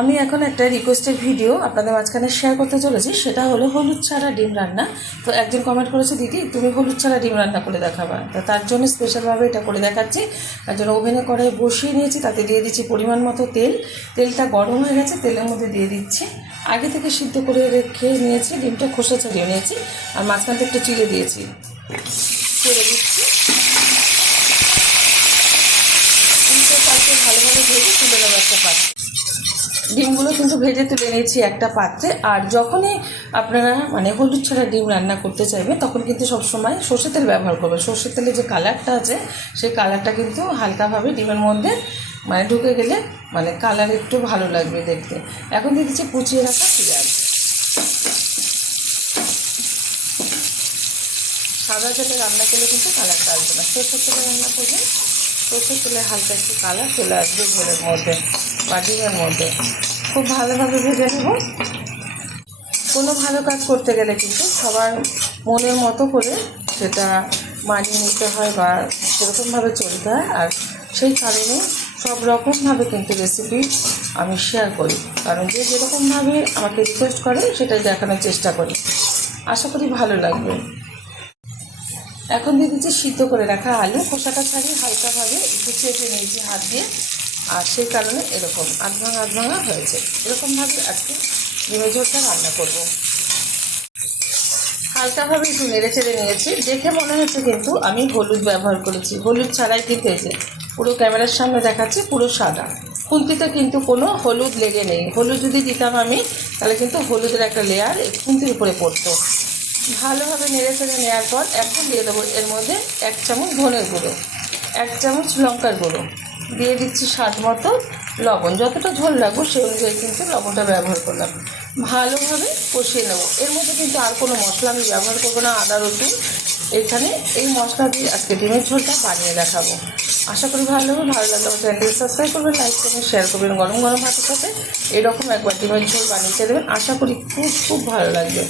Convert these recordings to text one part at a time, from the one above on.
আমি এখন একটা রিকোয়েস্টের ভিডিও আপনাদের মাঝখানে শেয়ার করতে চলেছি, সেটা হলো হলুদ ছাড়া ডিম রান্না। তো একজন কমেন্ট করেছে, দিদি, তুমি হলুদ ছাড়া ডিম রান্না করে দেখাবা। তো তার জন্য স্পেশালভাবে এটা করে দেখাচ্ছি। তার জন্য ওভেনে কড়াই বসিয়ে নিয়েছি, তাতে দিয়ে দিচ্ছি পরিমাণ মতো তেল। তেলটা গরম হয়ে গেছে, তেলের মধ্যে দিয়ে দিচ্ছি। আগে থেকে সিদ্ধ করে রেখে নিয়েছি, ডিমটা খোসা ছাড়িয়ে নিয়েছি। আর মাঝখানটা একটু চিড়ে দিয়েছি। ছেড়ে দিচ্ছি ডিমটা কালকে ভালোভাবে ভেজে তুলে দেবো একটা পাত্রে ডিমগুলো কিন্তু ভেজে তুলে নিয়েছি একটা পাত্রে। আর যখনই আপনারা মানে হলুদ ছাড়া ডিম রান্না করতে চাইবেন তখন কিন্তু সবসময় সর্ষের তেল ব্যবহার করবেন। সর্ষের তেলে যে কালারটা আছে, সেই কালারটা কিন্তু হালকাভাবে ডিমের মধ্যে মানে ঢুকে গেলে মানে কালার একটু ভালো লাগবে দেখতে। এখন দিয়ে দিচ্ছি কুচিয়ে রাখা পেঁয়াজ। সাদা তেলে রান্না করলে কিন্তু কালারটা আসবে না। সর্ষের তেলে রান্না করবেন সর্ষের তেলে হালকা একটু কালার চলে আসবে ঝোলের মধ্যে বা ডিমের মধ্যে। খুব ভালোভাবে ভেজে নেব। কোনো ভালো কাজ করতে গেলে কিন্তু সবার মনের মতো করে সেটা মানিয়ে নিতে হয় বা সেরকমভাবে চলতে হয়। আর সেই কারণে সব রকমভাবে কিন্তু রেসিপি আমি শেয়ার করি। কারণ যে যেরকমভাবে আমাকে রিকোয়েস্ট করে সেটাই দেখানোর চেষ্টা করি। আশা করি ভালো লাগবে। এখন দিয়ে দিচ্ছি সিদ্ধ করে রাখা আলু। খোসাটা ছাড়িয়ে হালকাভাবে একটু চেপে নিয়েছি হাত দিয়ে। আর সেই কারণে এরকম আধ ভাঙা আধ ভাঙা হয়েছে। এরকমভাবে আজকে ডিমের ঝোলটা রান্না করব। হালকাভাবে একটু নেড়ে চেড়ে নিয়েছি। দেখে মনে হচ্ছে কিন্তু আমি হলুদ ব্যবহার করেছি। হলুদ ছাড়াই কিন্তু যে পুরো ক্যামেরার সামনে দেখাচ্ছি পুরো সাদা। খুন্তিতে কিন্তু কোনো হলুদ লেগে নেই। হলুদ যদি দিতাম আমি, তাহলে কিন্তু হলুদের একটা লেয়ার খুন্তির উপরে পড়তো। ভালোভাবে নেড়ে চেড়ে নেওয়ার পর এখন দিয়ে দেবো এর মধ্যে এক চামচ ধনের গুঁড়ো, এক চামচ লঙ্কার গুঁড়ো। দিয়ে দিচ্ছি স্বাদ মতো লবণ। যতটা ঝোল লাগবো সেই অনুযায়ী কিন্তু লবণটা ব্যবহার করলাম। ভালোভাবে কষিয়ে নেব। এর মধ্যে কিন্তু আর কোনো মশলা আমি ব্যবহার করব না, আদা, রসুন। এখানে এই মশলা দিয়ে আজকে ডিমের ঝোলটা বানিয়ে দেখাবো। আশা করি ভালো লাগবে ভালো লাগলে আমার চ্যানেলটি সাবস্ক্রাইব করবেন লাইক করবেন শেয়ার করবেন গরম গরম ভাতের সাথে এরকম একবার ডিমের ঝোল বানিয়ে দেবেন। আশা করি খুব খুব ভালো লাগবে।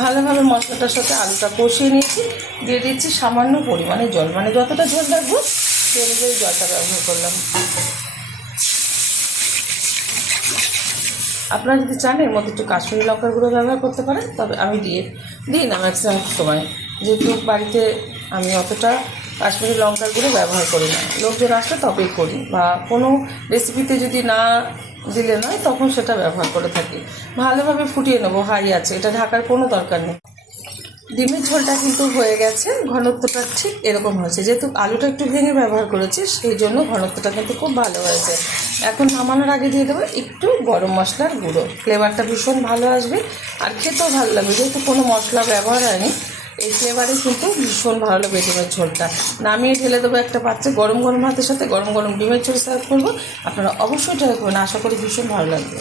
ভালোভাবে মশলাটার সাথে আলুটা কষিয়ে নিয়েছি। দিয়ে দিচ্ছি সামান্য পরিমাণে জল। মানে যতটা জল রাখব সেই অনুযায়ী জলটা ব্যবহার করলাম। আপনারা যদি চান, এর মধ্যে একটু কাশ্মীরি লঙ্কার গুঁড়ো ব্যবহার করতে পারেন, তবে আমি দিয়ে দিই না ম্যাক্সিমাম সময়। যেহেতু বাড়িতে আমি অতটা কাশ্মীরি লঙ্কার গুঁড়ো ব্যবহার করি না। লোকজন আসলে তবেই করি। বা কোনো রেসিপিতে যদি না দিলে নয়, তখন সেটা ব্যবহার করে থাকি। ভালোভাবে ফুটিয়ে নেব, হাই আছে, এটা ঢাকার কোনো দরকার নেই। ডিমের ঝোলটা কিন্তু হয়ে গেছে, ঘনত্বটা ঠিক এরকম হয়েছে। যেহেতু আলুটা একটু ভেঙে ব্যবহার করেছি, সেই জন্য ঘনত্বটা কিন্তু খুব ভালো হয়েছে। এখন নামানোর আগে দিয়ে দেবো একটু গরম মশলার গুঁড়ো। ফ্লেভারটা ভীষণ ভালো আসবে, আর খেতেও ভালো লাগবে। যেহেতু কোনো মশলা ব্যবহার হয়নি এই ফ্লেভারে কিন্তু ভীষণ ভালো লাগবে ডিমের ঝোলটা। নামিয়ে ঢেলে দেবো একটা পাত্রে গরম গরম ভাতের সাথে, গরম গরম ডিমের ঝোল সার্ভ করব। আপনারা অবশ্যই ট্রাই করবেন আশা করি ভীষণ ভালো লাগবে।